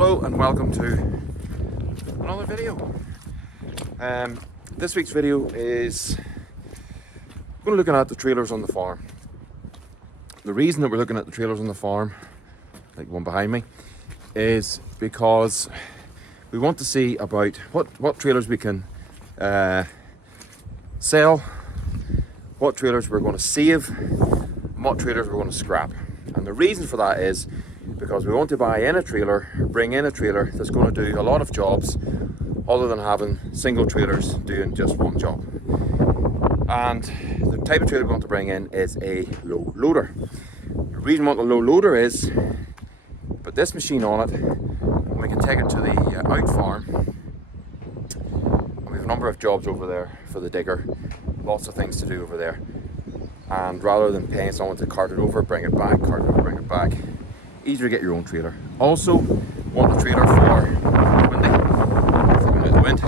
Hello and welcome to another video. This week's video is going to looking at the trailers on the farm. The reason that we're looking at the trailers on the farm, like one behind me, is because we want to see about what trailers we can sell, what trailers we're going to save, and what trailers we're going to scrap. And the reason for that is because we want to bring in a trailer that's going to do a lot of jobs other than having single trailers doing just one job. And the type of trailer we want to bring in is a low loader. The reason we want a low loader is put this machine on it and we can take it to the out farm. And we have a number of jobs over there for the digger, lots of things to do over there. And rather than paying someone to cart it over, bring it back, cart it over, bring it back, easier to get your own trailer. Also, want a trailer for the wind.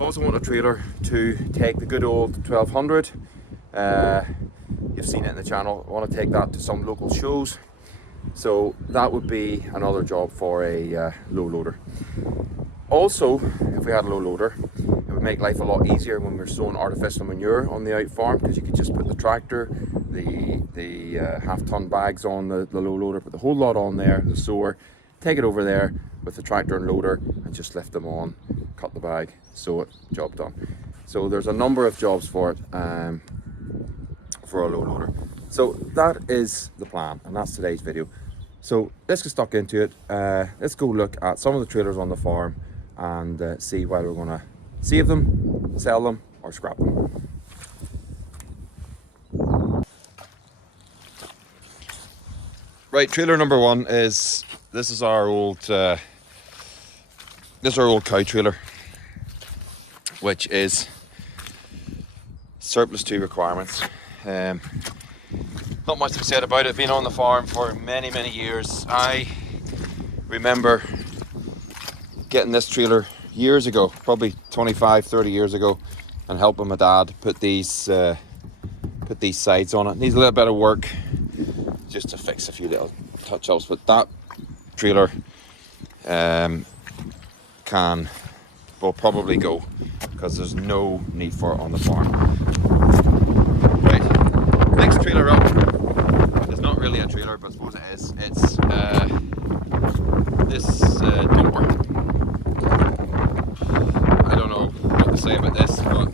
Also want a trailer to take the good old 1200. You've seen it in the channel. I want to take that to some local shows. So that would be another job for a low loader. Also, if we had a low loader, it would make life a lot easier when we're sowing artificial manure on the out farm, because you could just put the tractor, the half-ton bags on the low loader, put the whole lot on there, the sower, take it over there with the tractor and loader and just lift them on, cut the bag, sow it, job done. So there's a number of jobs for it for a low loader. So that is the plan, and that's today's video. So let's get stuck into it. Let's go look at some of the trailers on the farm and see whether we're going to save them, sell them, or scrap them. Right, trailer number one is our old cow trailer, which is surplus to requirements. Not much to be said about it. Being on the farm for many years, I remember getting this trailer years ago, probably 25-30 years ago, and helping my dad put these sides on it. Needs a little bit of work just to fix a few little touch-ups, but that trailer will probably go, because there's no need for it on the farm. Right, next trailer up. It's not really a trailer, but I suppose it is. It's this dumper. I don't know what to say about this, but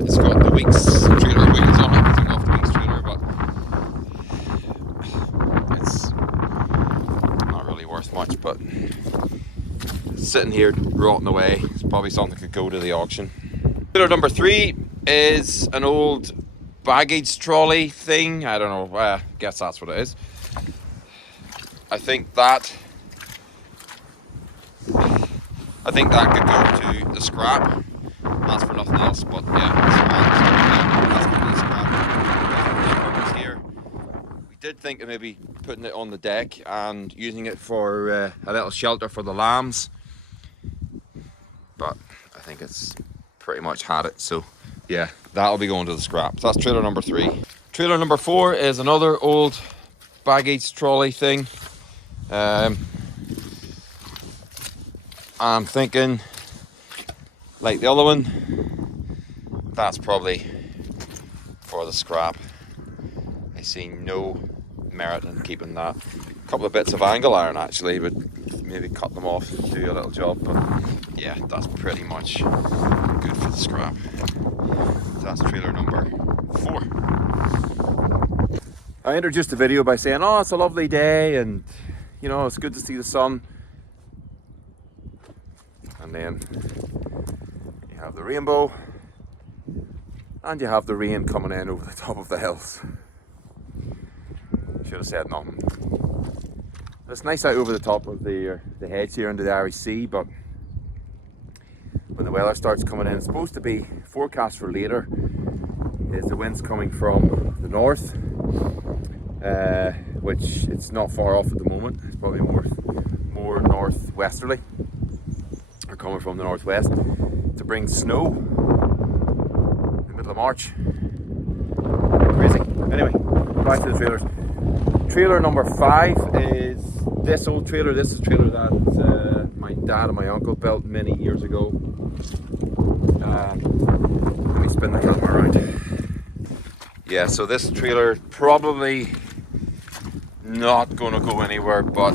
it's got the Weeks trailer wheels on it. I took off the Weeks trailer, but it's not really worth much. But it's sitting here rotting away. It's probably something that could go to the auction. Trailer number 3 is an old baggage trolley thing. I don't know. I guess that's what it is. I think that could go to the scrap. That's for nothing else, but yeah, that's going to the scrap. Here, we did think of maybe putting it on the deck and using it for a little shelter for the lambs, but I think it's pretty much had it. So yeah, that'll be going to the scrap. So that's trailer number 3. Trailer number 4 is another old baggage trolley thing. I'm thinking, like the other one, that's probably for the scrap. I see no merit in keeping that. A couple of bits of angle iron actually would maybe cut them off and do a little job, but yeah, that's pretty much good for the scrap. That's trailer number 4. I introduced the video by saying, oh, it's a lovely day and you know, it's good to see the sun. And then you have the rainbow and you have the rain coming in over the top of the hills. Should have said nothing. It's nice out over the top of the hedge here into the Irish Sea, but when the weather starts coming in, it's supposed to be forecast for later, is the winds coming from the north, which it's not far off at the moment. It's probably more northwesterly, or coming from the northwest, to bring snow in the middle of March. Crazy. Anyway, back to the trailers. Trailer number 5 is this old trailer. This is a trailer that my dad and my uncle built many years ago. Let me spin the camera around. Yeah, so this trailer probably not going to go anywhere, but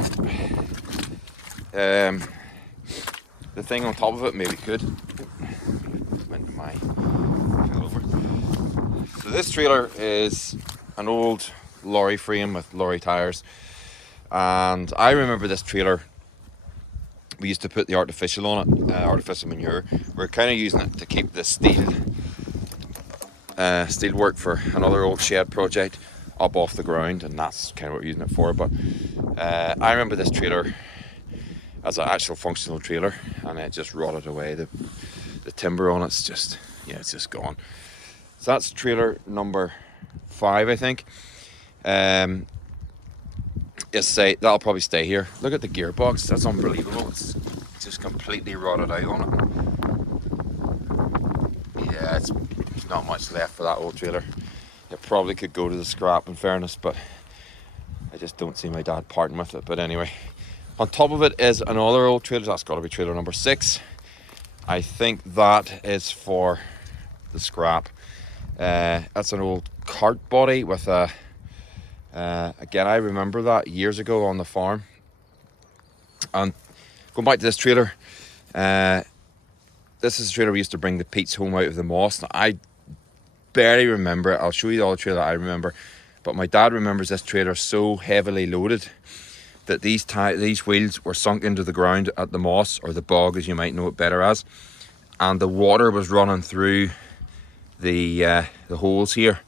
the thing on top of it maybe could. Into my over. So this trailer is an old lorry frame with lorry tires, and I remember this trailer. We used to put the artificial on it, artificial manure. We're kind of using it to keep the steel work for another old shed project up off the ground, and that's kind of what we're using it for. But I remember this trailer as an actual functional trailer, and it just rotted away. The timber on it's just gone. So that's trailer number 5, I think. That'll probably stay here. Look at the gearbox, that's unbelievable. It's just completely rotted out on it. Yeah, it's not much left for that old trailer. It probably could go to the scrap, in fairness, but I just don't see my dad parting with it. But anyway, on top of it is another old trailer. That's got to be trailer number 6. I think that is for the scrap. That's an old cart body with a again, I remember that years ago on the farm. And going back to this trailer, this is a trailer we used to bring the peats home out of the moss. Now, I barely remember it. I'll show you all the trailer I remember, but my dad remembers this trailer so heavily loaded that these wheels were sunk into the ground at the moss, or the bog as you might know it better as, and the water was running through the holes here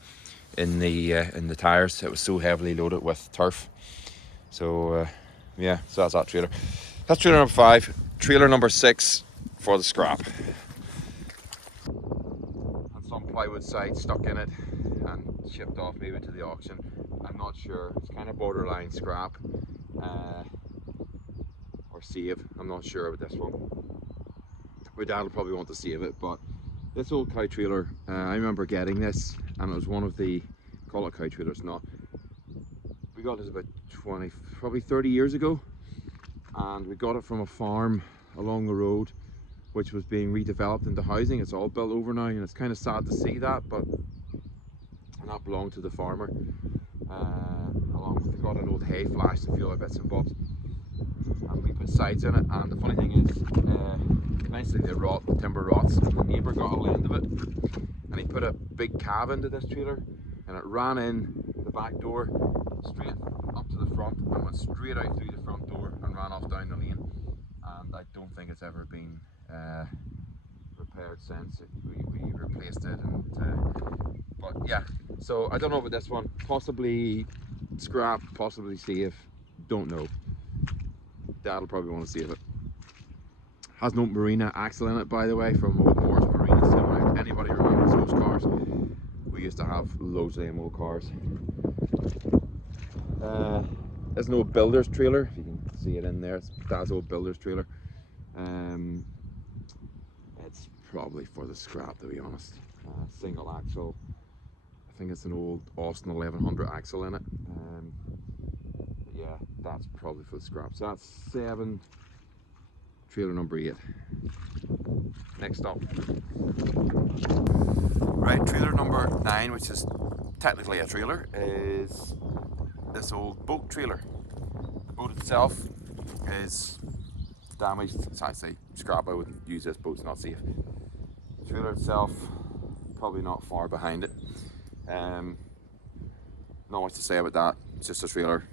in the tires. It was so heavily loaded with turf. So yeah, so that's that trailer. That's trailer number 5. Trailer number 6 for the scrap. And some plywood side stuck in it and shipped off maybe to the auction. I'm not sure. It's kind of borderline scrap or save. I'm not sure with this one. My dad will probably want to save it, but this old cow trailer, I remember getting this, and it was one of the, call it cow trailers, not. We got this about 20, probably 30 years ago, and we got it from a farm along the road, which was being redeveloped into housing. It's all built over now, and it's kind of sad to see that, but that belonged to the farmer. Along with, we got an old hay flash, a few other bits and bobs, and we put sides in it. And the funny thing is, eventually the timber rots, and the neighbour got a land of it, and he put a big cab into this trailer, and it ran in the back door straight up to the front and went straight out through the front door and ran off down the lane. And I don't think it's ever been repaired since. We replaced it, and but yeah, so I don't know about this one. Possibly scrap, possibly save, don't know. Dad'll probably want to save it. Has no marina axle in it, by the way, from old Morris Marina Semi. Anybody remembers those cars? We used to have loads of them old cars. There's an old builder's trailer, if you can see it in there. It's Dad's old builder's trailer. It's probably for the scrap, to be honest. Single axle. I think it's an old Austin 1100 axle in it. Yeah, that's probably for the scrap. So that's 7. Trailer number 8. Next up. Right, trailer number 9, which is technically a trailer, is this old boat trailer. The boat itself is damaged. So I say scrap, I wouldn't use this, boat's not safe. The trailer itself, probably not far behind it. Not much to say about that, it's just a trailer.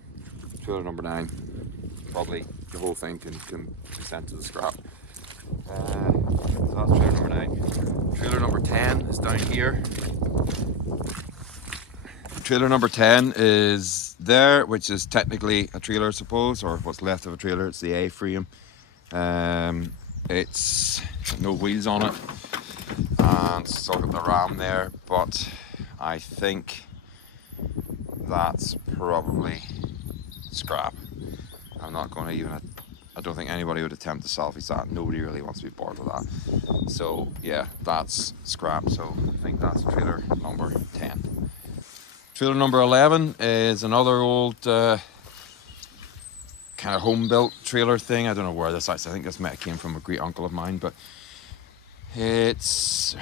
Trailer number 9. Probably the whole thing can be sent to the scrap. So that's trailer number 9. Trailer number 10 is down here. Trailer number 10 is there, which is technically a trailer, I suppose, or what's left of a trailer. It's the A-frame. It's no wheels on it, and still got the ram there, but I think that's probably scrap. I'm not going to even, I don't think anybody would attempt to salvage that. Nobody really wants to be bothered with that. So yeah, that's scrap. So I think that's trailer number 10. Trailer number 11 is another old kind of home built trailer thing. I don't know where this is. I think this might have came from a great uncle of mine, but it's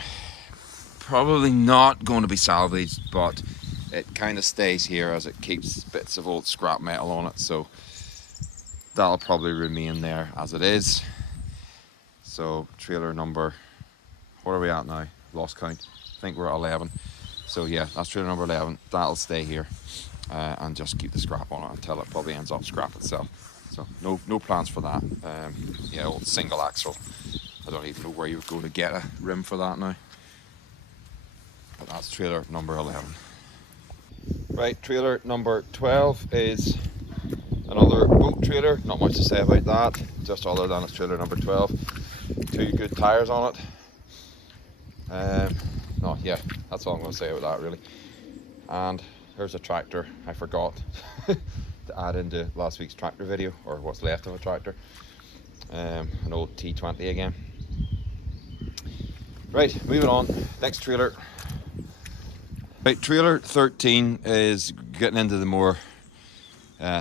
probably not going to be salvaged, but it kind of stays here as it keeps bits of old scrap metal on it, so that'll probably remain there as it is. So trailer number, what are we at now? Lost count. I think we're at 11. So yeah, that's trailer number 11. That'll stay here and just keep the scrap on it until it probably ends up scrap itself. So no plans for that. Yeah, old single axle. I don't even know where you would go to get a rim for that now. But that's trailer number 11. Right, trailer number 12 is another boat trailer. Not much to say about that, just other than it's trailer number 12. 2 good tyres on it. No, yeah, that's all I'm going to say about that really. And here's a tractor I forgot to add into last week's tractor video, or what's left of a tractor. An old T20 again. Right, moving on. Next trailer. Right, trailer 13 is getting into the more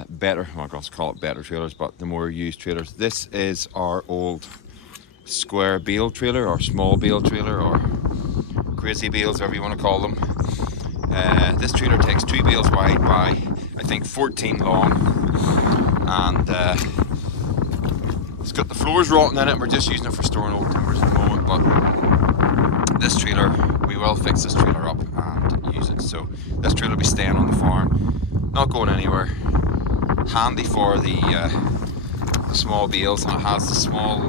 better, well, I'll call it better trailers, but the more used trailers. This is our old square bale trailer, or small bale trailer, or crazy bales, whatever you want to call them. This trailer takes 2 bales wide by, I think, 14 long, and it's got the floors rotten in it. We're just using it for storing old timbers at the moment, but this trailer, we will fix this trailer up and use it. So this trailer will be staying on the farm, not going anywhere. Handy for the small bales, and it has the small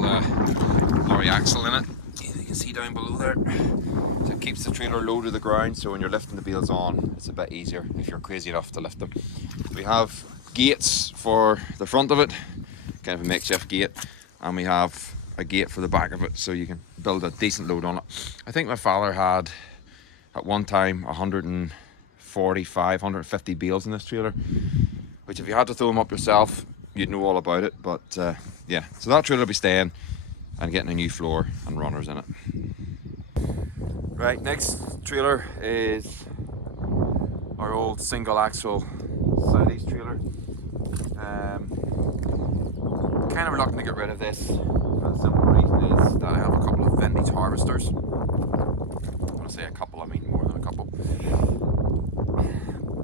lorry axle in it. You can see down below there. So it keeps the trailer low to the ground, so when you're lifting the bales on, it's a bit easier if you're crazy enough to lift them. We have gates for the front of it, kind of a makeshift gate, and we have a gate for the back of it, so you can build a decent load on it. I think my father had at one time 145, 150 bales in this trailer, which if you had to throw them up yourself, you'd know all about it. But yeah, so that trailer will be staying and getting a new floor and runners in it. Right, next trailer is our old single axle silage trailer. Kind of reluctant to get rid of this for the simple reason is that I have a couple of vintage harvesters. When I say a couple, I mean more than a couple.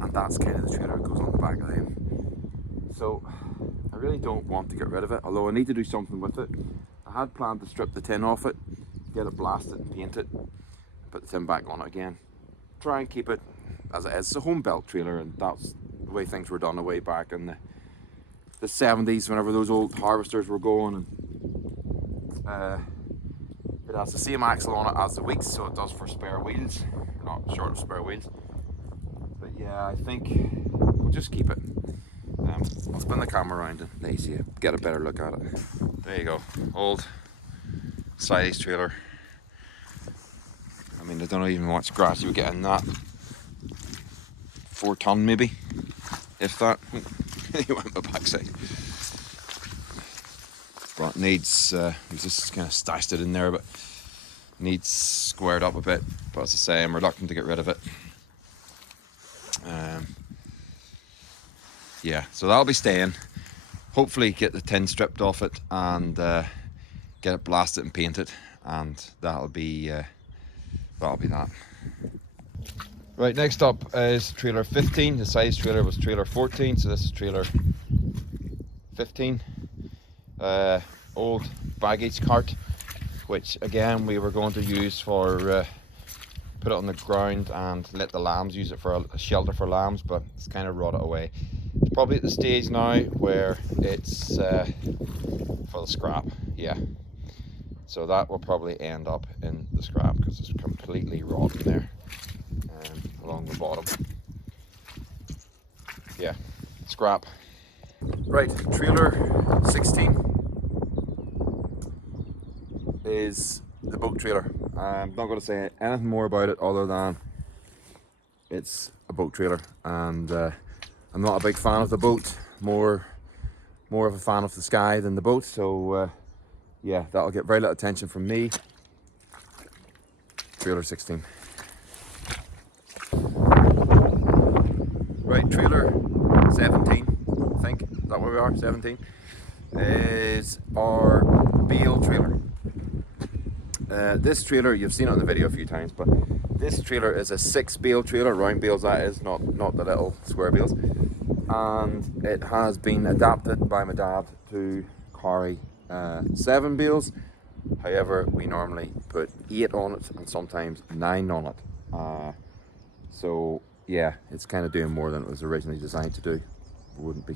And that's kind of the trailer that goes on the back of them. So I really don't want to get rid of it, although I need to do something with it. I had planned to strip the tin off it, get it blasted and paint it, put the tin back on it again. Try and keep it as it is. It's a home built trailer, and that's the way things were done way back in the 70s, whenever those old harvesters were going. And it has the same axle on it as the Weeks, so it does for spare wheels. Not short of spare wheels. But yeah, I think we'll just keep it. I'll spin the camera around and let you see it, get a better look at it. There you go, old silage trailer. I mean, I don't know even how much grass you would get in that. 4 ton maybe, if that. You went my backside. But needs, we've just kind of stashed it in there, but needs squared up a bit. But as I say, I'm reluctant to get rid of it. Yeah, so that'll be staying. Hopefully get the tin stripped off it and get it blasted and painted, and that'll be that. Right, next up is trailer 15. The size trailer was trailer 14, so this is trailer 15. Old baggage cart, which again we were going to use for put it on the ground and let the lambs use it for a shelter for lambs, but it's kind of rotted away. It's probably at the stage now where it's for the scrap. Yeah, so that will probably end up in the scrap because it's completely rotten there along the bottom. Yeah, scrap. Right, trailer 16 is the boat trailer. I'm not going to say anything more about it other than it's a boat trailer, and I'm not a big fan of the boat, more of a fan of the sky than the boat, so yeah, that'll get very little attention from me. Trailer 16. Right, trailer 17, I think. Is that what we are, 17, is our bale trailer. This trailer, you've seen it on the video a few times, but this trailer is a 6 bale trailer, round bales that is, not the little square bales. And it has been adapted by my dad to carry 7 bales. However, we normally put 8 on it and sometimes 9 on it. So yeah, it's kind of doing more than it was originally designed to do. It wouldn't be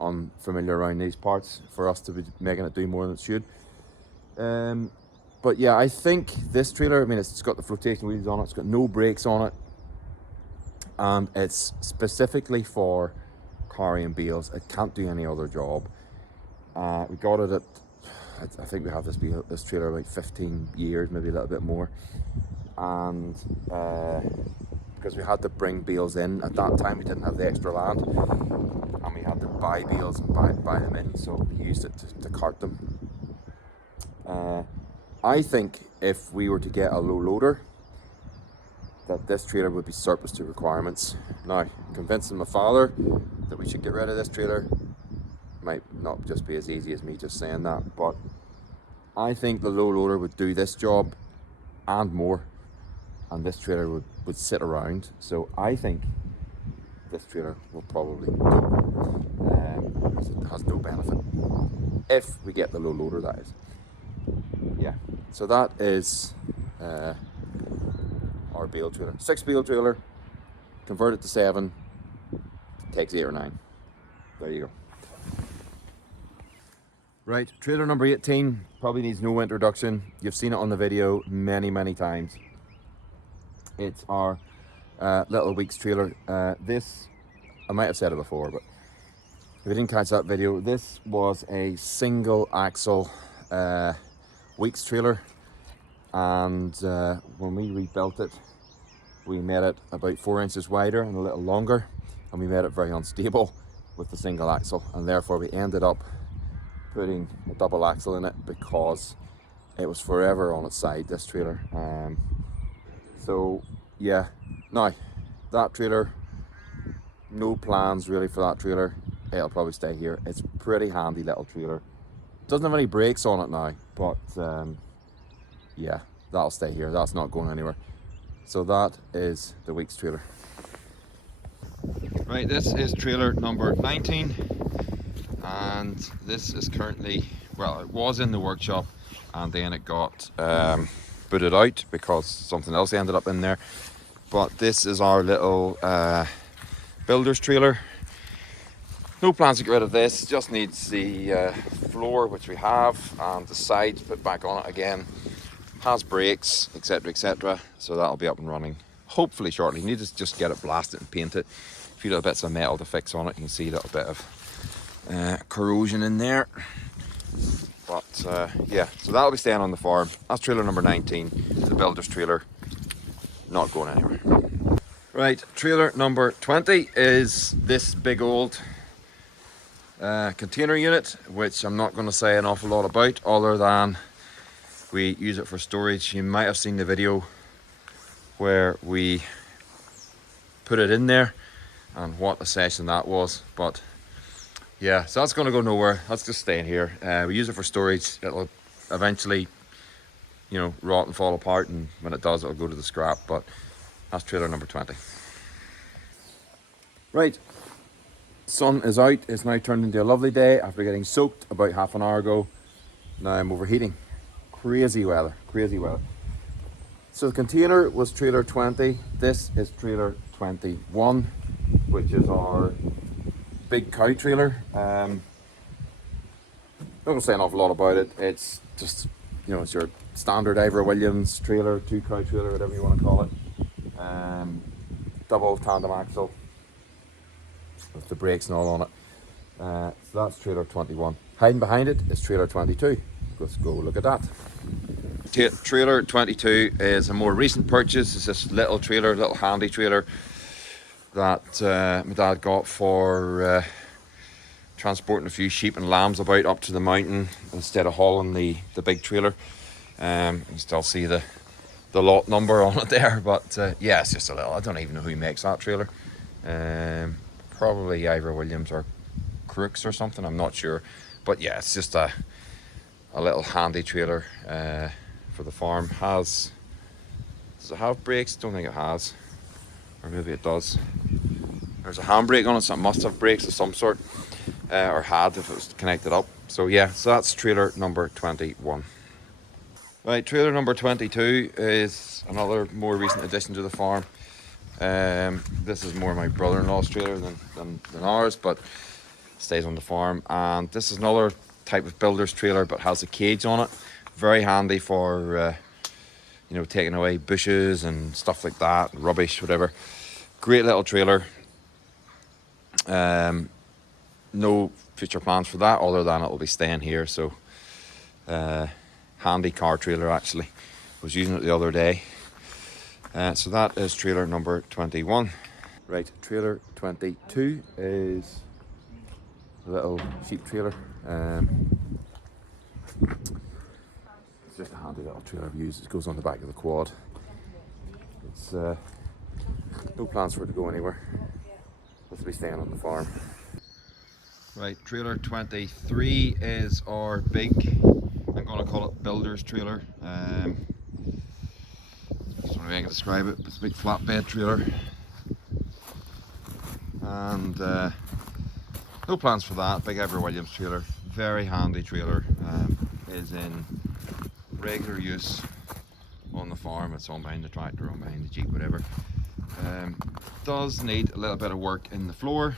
unfamiliar around these parts for us to be making it do more than it should. But yeah, I think this trailer, I mean, it's got the flotation wheels on it, it's got no brakes on it, and it's specifically for carrying bales. It can't do any other job. We got it at, I think we have this trailer about 15 years, maybe a little bit more, and because we had to bring bales in at that time, we didn't have the extra land, and we had to buy bales and buy them in, so we used it to cart them. I think if we were to get a low loader, that this trailer would be surplus to requirements. Now, convincing my father that we should get rid of this trailer might not just be as easy as me just saying that, but I think the low loader would do this job and more, and this trailer would sit around. So I think this trailer will probably go, because it has no benefit if we get the low loader, that is. Yeah, so that is our bale trailer. 6 bale trailer, convert it to 7, takes 8 or 9. There you go. Right, trailer number 18 probably needs no introduction. You've seen it on the video many times. It's our Little Weeks trailer. This, I might have said it before, but if you didn't catch that video, this was a single axle Weeks trailer, and when we rebuilt it, we made it about 4 inches wider and a little longer, and we made it very unstable with the single axle, and therefore we ended up putting a double axle in it because it was forever on its side, this trailer. So yeah, now that trailer, no plans really for that trailer. It'll probably stay here. It's a pretty handy little trailer. Doesn't have any brakes on it now, but yeah, that'll stay here. That's not going anywhere. So that is the Weeks trailer. Right, this is trailer number 19, and this is currently, well, it was in the workshop and then it got booted out because something else ended up in there. But this is our little builder's trailer. No plans to get rid of this, just needs the floor, which we have, and the sides put back on it again. Has brakes, etc, so that'll be up and running hopefully shortly. You need to just get it blasted and paint it. A few little bits of metal to fix on it. You can see a little bit of corrosion in there. But yeah, so that'll be staying on the farm. That's trailer number 19, the builder's trailer, not going anywhere. Right, trailer number 20 is this big old container unit, which I'm not going to say an awful lot about other than we use it for storage. You might have seen the video where we put it in there and what a session that was. But yeah, so that's going to go nowhere. That's just staying here. We use it for storage. It'll eventually, you know, rot and fall apart, and when it does, it'll go to the scrap. But that's trailer number 20. Right, sun is out. It's now turned into a lovely day after getting soaked about half an hour ago. Now I'm overheating. Crazy weather, crazy weather. So the container was trailer 20. This is trailer 21, which is our big cow trailer. I'm not going to say an awful lot about it. It's just, you know, it's your standard Ivor Williams trailer, 2 cow trailer, whatever you want to call it. Double tandem axle with the brakes and all on it. So that's trailer 21. Hiding behind it is trailer 22. Let's go look at that. Trailer 22 is a more recent purchase. It's this little trailer, little handy trailer that my dad got for transporting a few sheep and lambs about up to the mountain instead of hauling the big trailer. You can still see the lot number on it there, but yeah, it's just a little, I don't even know who makes that trailer. Probably Ivor Williams or crooks or something, I'm not sure. But yeah, it's just a little handy trailer for the farm. Does it have brakes? Don't think it has, or maybe it does. There's a handbrake on it, so it must have brakes of some sort, or had if it was connected up. So yeah, so that's trailer number 21. Right, trailer number 22 is another more recent addition to the farm. This is more my brother-in-law's trailer than ours, but stays on the farm. And this is another type of builder's trailer, but has a cage on it. Very handy for you know, taking away bushes and stuff like that, rubbish, whatever. Great little trailer. No future plans for that other than it will be staying here. So handy car trailer, actually. I was using it the other day. So that is trailer number 21. Right, trailer 22 is a little sheep trailer. It's just a handy little trailer I've used. It goes on the back of the quad. It's no plans for it to go anywhere. It'll be staying on the farm. Right, trailer 23 is our big, I'm going to call it builder's trailer. That's the only way I can describe it. It's a big flatbed trailer. And no plans for that. Big Ever Williams trailer. Very handy trailer. Is in regular use on the farm. It's on behind the tractor, on behind the Jeep, whatever. Does need a little bit of work in the floor.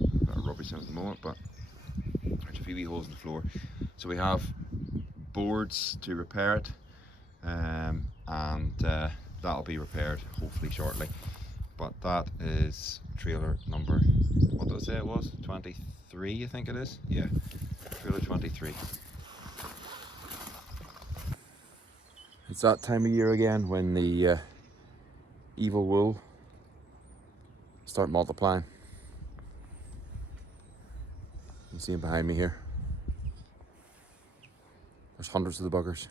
Bit of rubbish in at the moment, but there's a few wee holes in the floor. So we have boards to repair it, and that'll be repaired hopefully shortly. But that is trailer number, what did I say it was? 23, I think it is. Yeah, trailer 23. It's that time of year again when the evil wool start multiplying. You see them behind me here. There's hundreds of the buggers.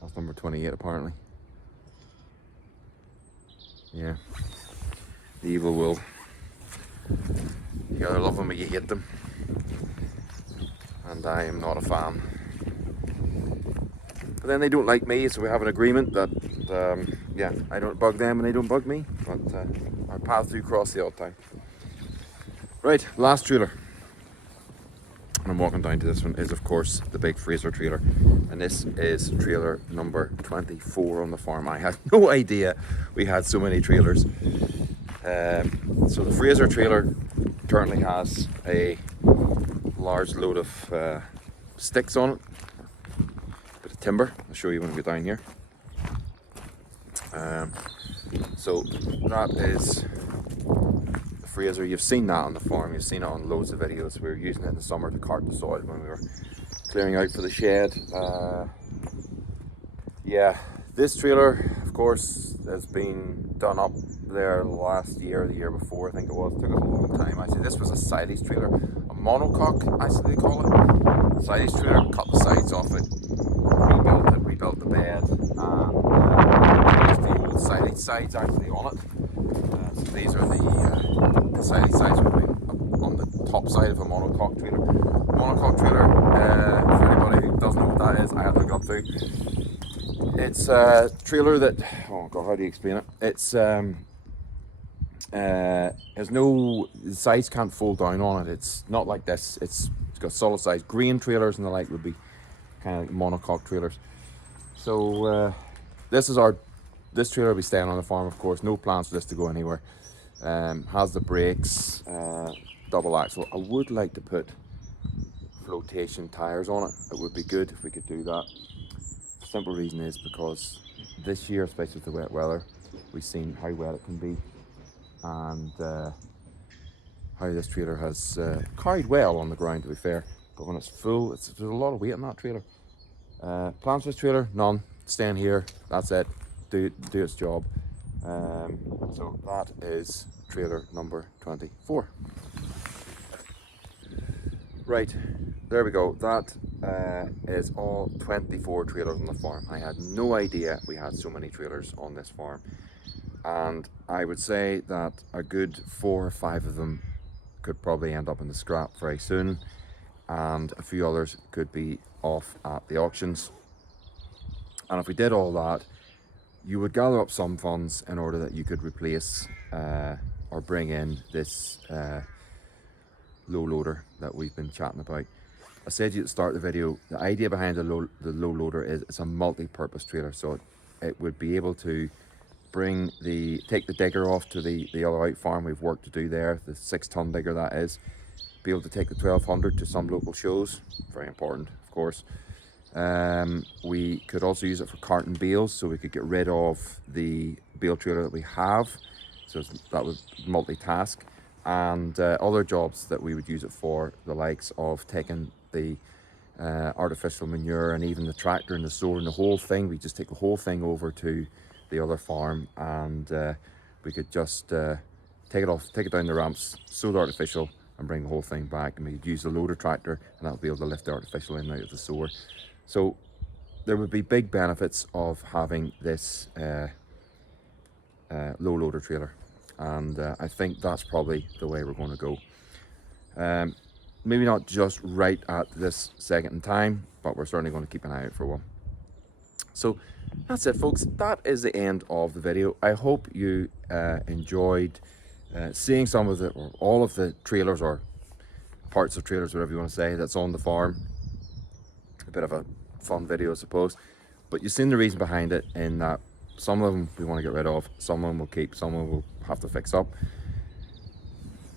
That's number 28 apparently. Yeah, the evil wool. You either love them or you hate them. And I am not a fan. But then they don't like me, so we have an agreement that, yeah, I don't bug them and they don't bug me. But our paths do cross the odd time. Right, last trailer. And I'm walking down to this one is, of course, the big freezer trailer. And this is trailer number 24 on the farm. I had no idea we had so many trailers. So the freezer trailer currently has a large load of sticks on it, a bit of timber. I'll show you when we get down here. So that is the freezer. You've seen that on the farm, you've seen it on loads of videos. We were using it in the summer to cart the soil when we were clearing out for the shed. Yeah, this trailer, of course, has been done up there last year, the year before, I think it was. It took us a long time. Actually, this was a silage trailer, a monocoque, actually they call it. Silage trailer, cut the sides off it, rebuilt the bed, and used the old silage sides actually on it. So these are the silage sides would be on the top side of a monocoque trailer. Monocoque trailer, for anybody who doesn't know what that is, I had to look up too. It's a trailer that, oh god, how do you explain it? It's has no, the sides can't fold down on it. It's not like this. It's got solid size. Grain trailers and the like would be kind of like monocoque trailers. So this trailer will be staying on the farm, of course. No plans for this to go anywhere. Has the brakes, double axle. I would like to put flotation tires on it. It would be good if we could do that. The simple reason is because this year, especially with the wet weather, we've seen how wet it can be, and how this trailer has carried well on the ground, to be fair, but when it's full, there's a lot of weight in that trailer. Plans for this trailer? None. Staying here, that's it. Do its job. So that is trailer number 24. Right, there we go. That is all 24 trailers on the farm. I had no idea we had so many trailers on this farm. and I would say that a good 4 or 5 of them could probably end up in the scrap very soon, and a few others could be off at the auctions. And if we did all that, you would gather up some funds in order that you could replace or bring in this low loader that we've been chatting about. I said to you at the start of the video, the idea behind the low loader is it's a multi-purpose trailer, so it would be able to take the digger off to the other out farm. We've work to do there, the 6-ton digger that is. Be able to take the 1200 to some local shows, very important of course. We could also use it for carting bales, so we could get rid of the bale trailer that we have, so that would multitask, and other jobs that we would use it for, the likes of taking the artificial manure and even the tractor and the sower and the whole thing. We just take the whole thing over to the other farm, and we could just take it down the ramps, sow the artificial, and bring the whole thing back, and we'd use the loader tractor, and that would be able to lift the artificial in and out of the sower. So there would be big benefits of having this low loader trailer, and I think that's probably the way we're going to go. Maybe not just right at this second in time, but we're certainly going to keep an eye out for one. So that's it, folks. That is the end of the video. I hope you enjoyed seeing some of the, or all of the trailers, or parts of trailers, whatever you want to say, that's on the farm. A bit of a fun video, I suppose, but you've seen the reason behind it, in that some of them we want to get rid of, some of them we'll keep, some of them we'll have to fix up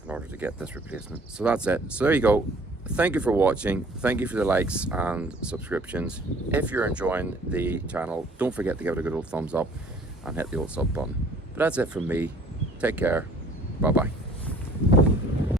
in order to get this replacement. So that's it. So there you go. Thank you for watching. Thank you for the likes and subscriptions. If you're enjoying the channel, don't forget to give it a good old thumbs up and hit the old sub button. But that's it from me. Take care. Bye bye.